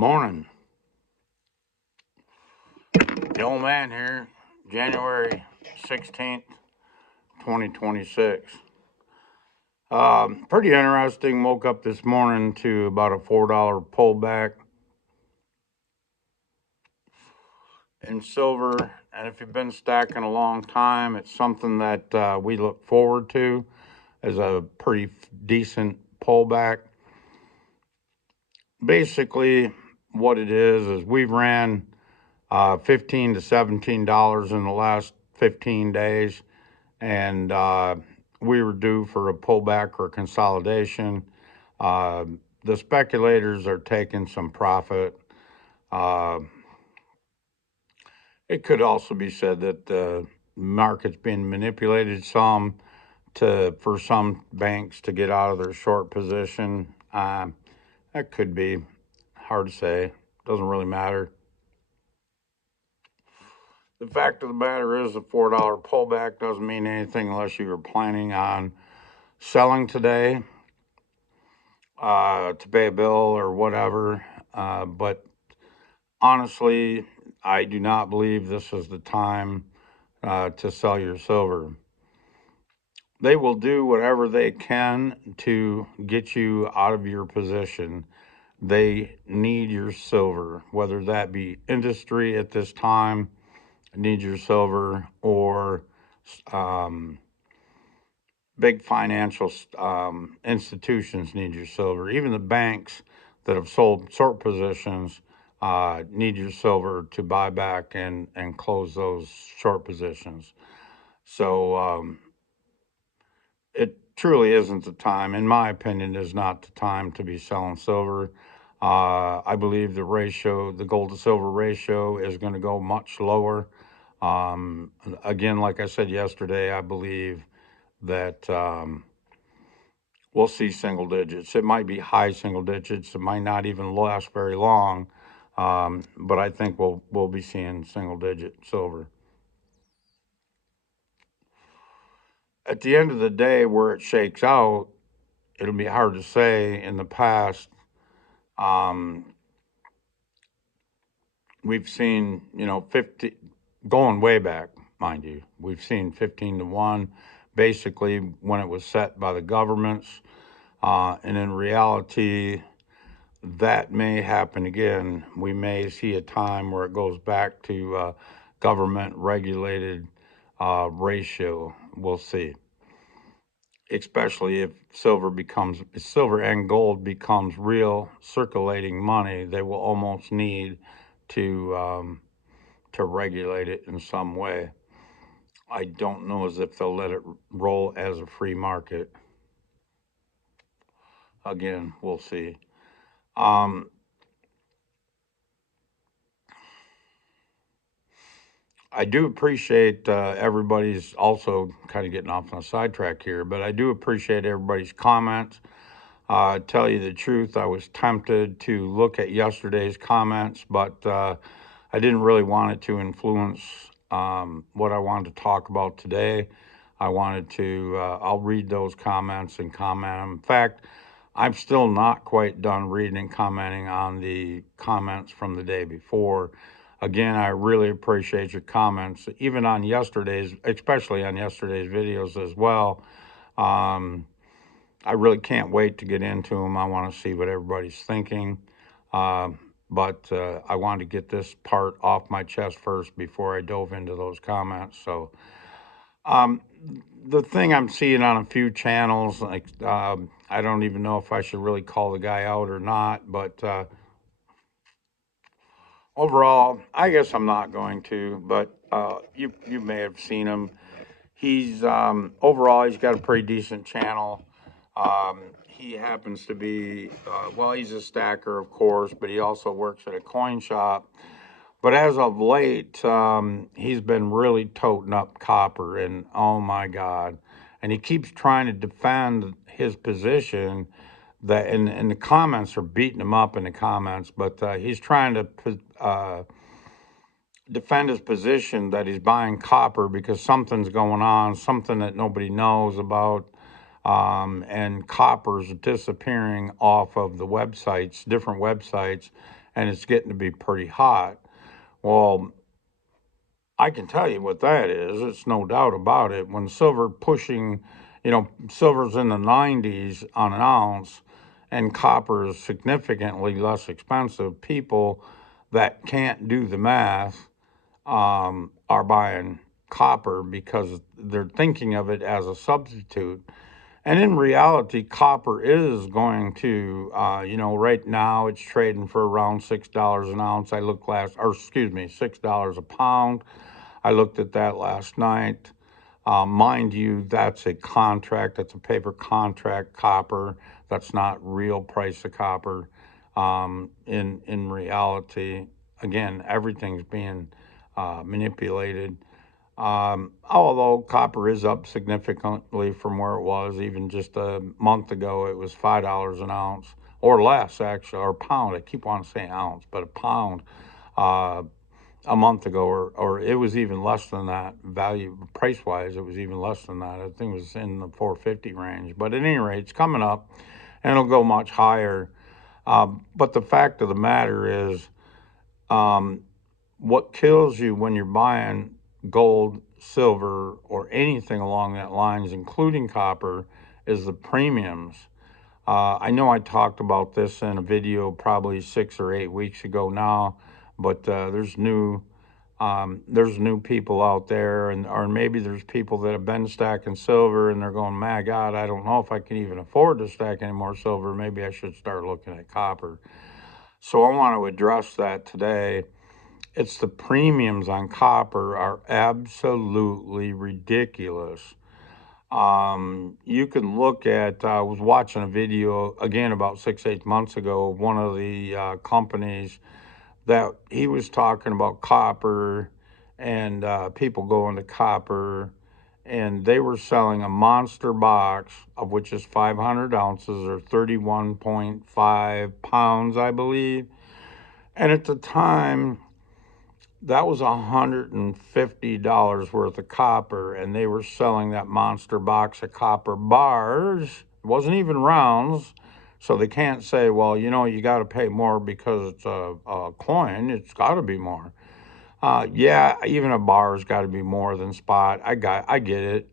Morning. The old man here, January 16th, 2026. Pretty interesting. Woke up this morning to about a $4 pullback in silver. And if you've been stacking a long time, it's something that we look forward to as a pretty decent pullback. Basically, what it is we've ran $15 to $17 in the last 15 days, and we were due for a pullback or consolidation. Uh, the speculators are taking some profit. Uh, it could also be said that the market's being manipulated some for some banks to get out of their short position. That could be hard to say. Doesn't really matter. The fact of the matter is, the $4 pullback doesn't mean anything unless you were planning on selling today to pay a bill or whatever. But honestly, I do not believe this is the time to sell your silver. They will do whatever they can to get you out of your position. They need your silver, whether that be industry at this time need your silver, or um, big financial institutions need your silver. Even the banks that have sold short positions need your silver to buy back and close those short positions. So it truly isn't the time, in my opinion, is not the time to be selling silver. I believe the gold to silver ratio is going to go much lower. Again, like I said yesterday, I believe that we'll see single digits. It might be high single digits. It might not even last very long, but I think we'll be seeing single digit silver. At the end of the day, where it shakes out, it'll be hard to say. In the past, um, we've seen 50 going way back, mind you. We've seen 15 to 1, basically when it was set by the governments. And in reality, that may happen again. We may see a time where it goes back to government regulated ratio. We'll see. Especially if silver and gold becomes real circulating money, they will almost need to regulate it in some way. I don't know as if they'll let it roll as a free market. Again, we'll see. Um, I do appreciate everybody's also kind of getting off on a sidetrack here, but I do appreciate everybody's comments. Tell you the truth, I was tempted to look at yesterday's comments, but I didn't really want it to influence what I wanted to talk about today. I'll read those comments and comment them. In fact, I'm still not quite done reading and commenting on the comments from the day before. Again, I really appreciate your comments, even on yesterday's, especially on yesterday's videos as well. Um, I really can't wait to get into them. I want to see what everybody's thinking. Uh, but I wanted to get this part off my chest first before I dove into those comments. So, um, the thing I'm seeing on a few channels, like I don't even know if I should really call the guy out or not, but overall, I guess I'm not going to. But you may have seen him. He's overall he's got a pretty decent channel. He happens to be well, he's a stacker, of course, but he also works at a coin shop. But as of late, he's been really toting up copper, and oh my God. And he keeps trying to defend his position and the comments are beating him up in the comments, but he's trying to defend his position that he's buying copper because something's going on, something that nobody knows about. And copper's disappearing off of the websites, different websites, and it's getting to be pretty hot. Well, I can tell you what that is. It's no doubt about it. When silver pushing, silver's in the 90s on an ounce and copper is significantly less expensive, people that can't do the math are buying copper because they're thinking of it as a substitute. And in reality, copper is going to, right now it's trading for around $6 an ounce. $6 a pound. I looked at that last night. Mind you, that's a contract, that's a paper contract, copper. That's not real price of copper. In reality, again, everything's being manipulated. Although copper is up significantly from where it was, even just a month ago, it was $5 an ounce or less, actually, or a pound. I keep on saying ounce, but a pound uh, a month ago, or it was even less than that value price wise. It was even less than that. I think it was in the 450 range. But at any rate, it's coming up, and it'll go much higher. But the fact of the matter is, um, what kills you when you're buying gold, silver, or anything along that lines, including copper, is the premiums. I know I talked about this in a video probably 6 or 8 weeks ago now, but there's new people out there, and or maybe there's people that have been stacking silver and they're going, my God, I don't know if I can even afford to stack any more silver. Maybe I should start looking at copper. So I want to address that today. It's the premiums on copper are absolutely ridiculous. You can look at, I was watching a video again about 6, 8 months ago, of one of the companies that he was talking about copper and people going to copper, and they were selling a monster box of which is 500 ounces or 31.5 pounds, I believe. And at the time, that was $150 worth of copper, and they were selling that monster box of copper bars. It wasn't even rounds, so they can't say, well, you got to pay more because it's a coin. It's got to be more. Yeah, even a bar's got to be more than spot. I get it,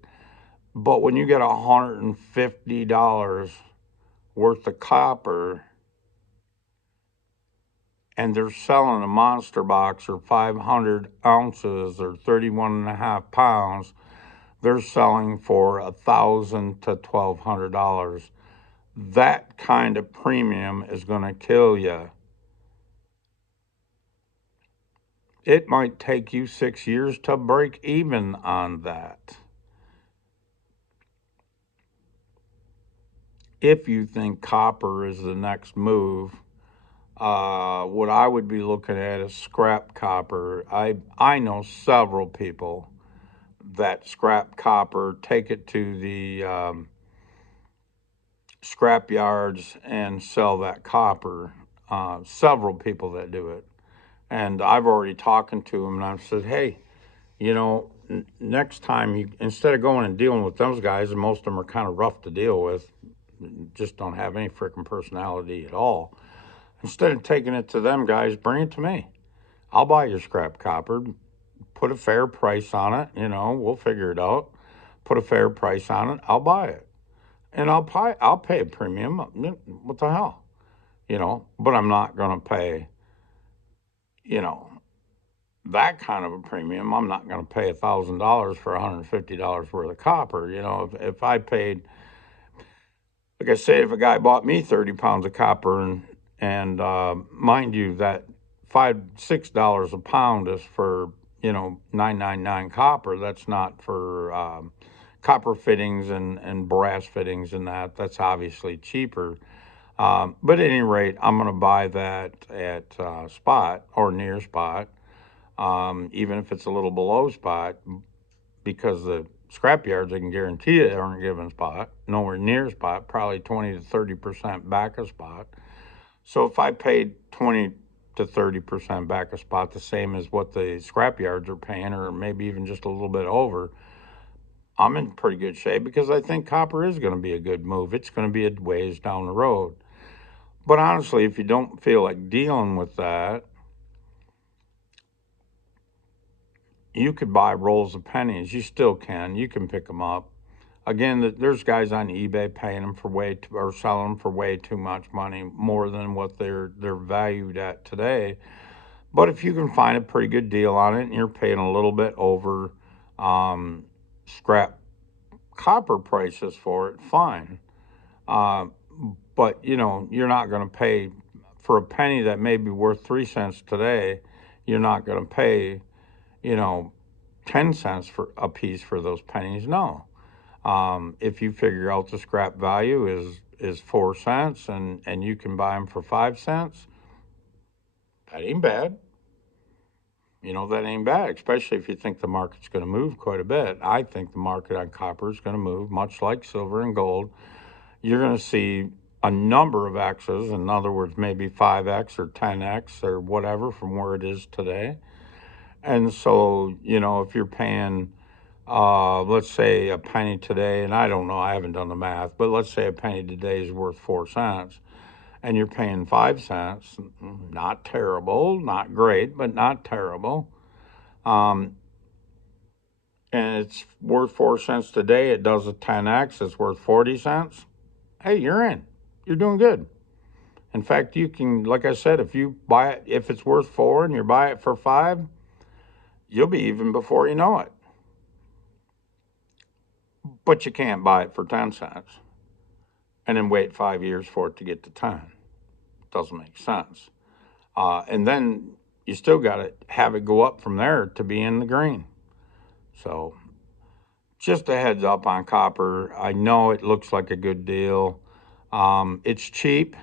but when you get $150 worth of copper and they're selling a monster box or 500 ounces or 31 and a half pounds, they're selling for $1,000 to $1,200. That kind of premium is going to kill you. It might take you 6 years to break even on that. If you think copper is the next move, what I would be looking at is scrap copper. I know several people that scrap copper, take it to the scrap yards and sell that copper. Several people that do it. And I've already talking to them, and I've said, hey, next time you, instead of going and dealing with those guys, and most of them are kind of rough to deal with, just don't have any freaking personality at all. Instead of taking it to them guys, bring it to me. I'll buy your scrap copper, put a fair price on it. We'll figure it out. Put a fair price on it. I'll buy it, and I'll pay a premium. What the hell, But I'm not gonna pay, you know, that kind of a premium. I'm not gonna pay $1,000 for $150 worth of copper. If I paid, like I say, if a guy bought me 30 pounds of copper, and mind you that $5-6 a pound is for 999 copper. That's not for copper fittings and brass fittings, and that's obviously cheaper. But at any rate, I'm going to buy that at spot or near spot, even if it's a little below spot, because the scrap yards, I can guarantee you, aren't giving spot, nowhere near spot, probably 20 to 30% back of spot. So if I paid 20 to 30% back of spot, the same as what the scrap yards are paying, or maybe even just a little bit over, I'm in pretty good shape because I think copper is going to be a good move. It's going to be a ways down the road. But honestly, if you don't feel like dealing with that, you could buy rolls of pennies. You still can. You can pick them up. Again, there's guys on eBay paying them for or selling them for way too much money, more than what they're valued at today. But if you can find a pretty good deal on it and you're paying a little bit over scrap copper prices for it, fine. But you're not going to pay for a penny that may be worth 3 cents today. You're not going to pay, 10 cents for a piece for those pennies. No. If you figure out the scrap value is 4 cents and you can buy them for 5 cents, that ain't bad. That ain't bad, especially if you think the market's going to move quite a bit. I think the market on copper is going to move, much like silver and gold. You're going to see a number of X's, in other words, maybe 5X or 10X or whatever from where it is today. And so, if you're paying, let's say a penny today, and I don't know, I haven't done the math, but let's say a penny today is worth 4 cents and you're paying 5 cents, not terrible, not great, but not terrible. And it's worth 4 cents today. It does a 10X, it's worth 40 cents. Hey, you're in. You're doing good. In fact, you can, like I said, if you buy it, if it's worth 4 and you buy it for 5, you'll be even before you know it. But you can't buy it for 10 cents and then wait 5 years for it to get to 10. Doesn't make sense. And then you still got to have it go up from there to be in the green. So just a heads up on copper. I know it looks like a good deal. It's cheap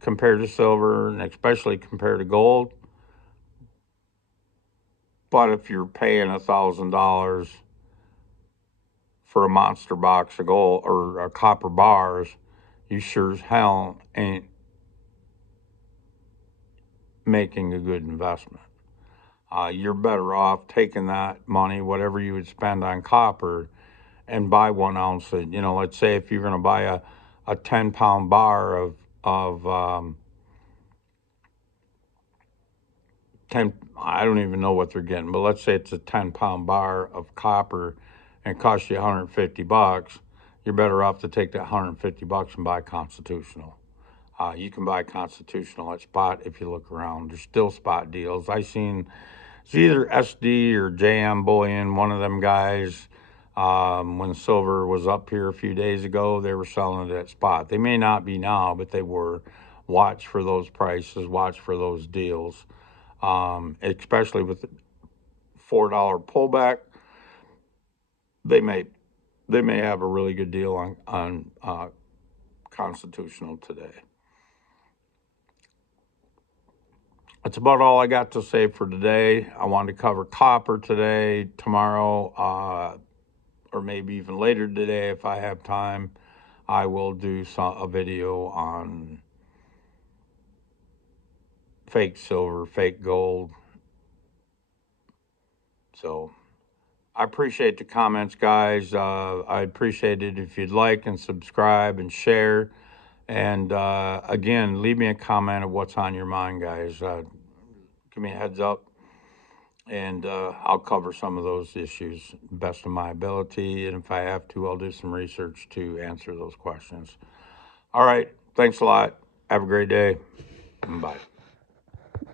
compared to silver and especially compared to gold. But if you're paying $1,000 for a monster box of gold or copper bars, you sure as hell ain't making a good investment. You're better off taking that money, whatever you would spend on copper, and buy 1 ounce. Let's say if you're going to buy a 10-pound bar of 10, I don't even know what they're getting, but let's say it's a 10-pound bar of copper and it costs you $150. You're better off to take that $150 and buy Constitutional. You can buy Constitutional at spot if you look around. There's still spot deals. I seen it's either SD or JM Bullion, one of them guys. When silver was up here a few days ago, they were selling it at spot. They may not be now, but they were. Watch for those prices. Watch for those deals. Especially with the $4 pullback, they may have a really good deal on Constitutional today. That's about all I got to say for today. I wanted to cover copper today. Tomorrow, or maybe even later today, if I have time, I will do a video on fake silver, fake gold. So I appreciate the comments, guys. I appreciate it if you'd like and subscribe and share. And again, leave me a comment of what's on your mind, guys. Give me a heads up, and I'll cover some of those issues best of my ability. And if I have to, I'll do some research to answer those questions. All right. Thanks a lot. Have a great day. Bye.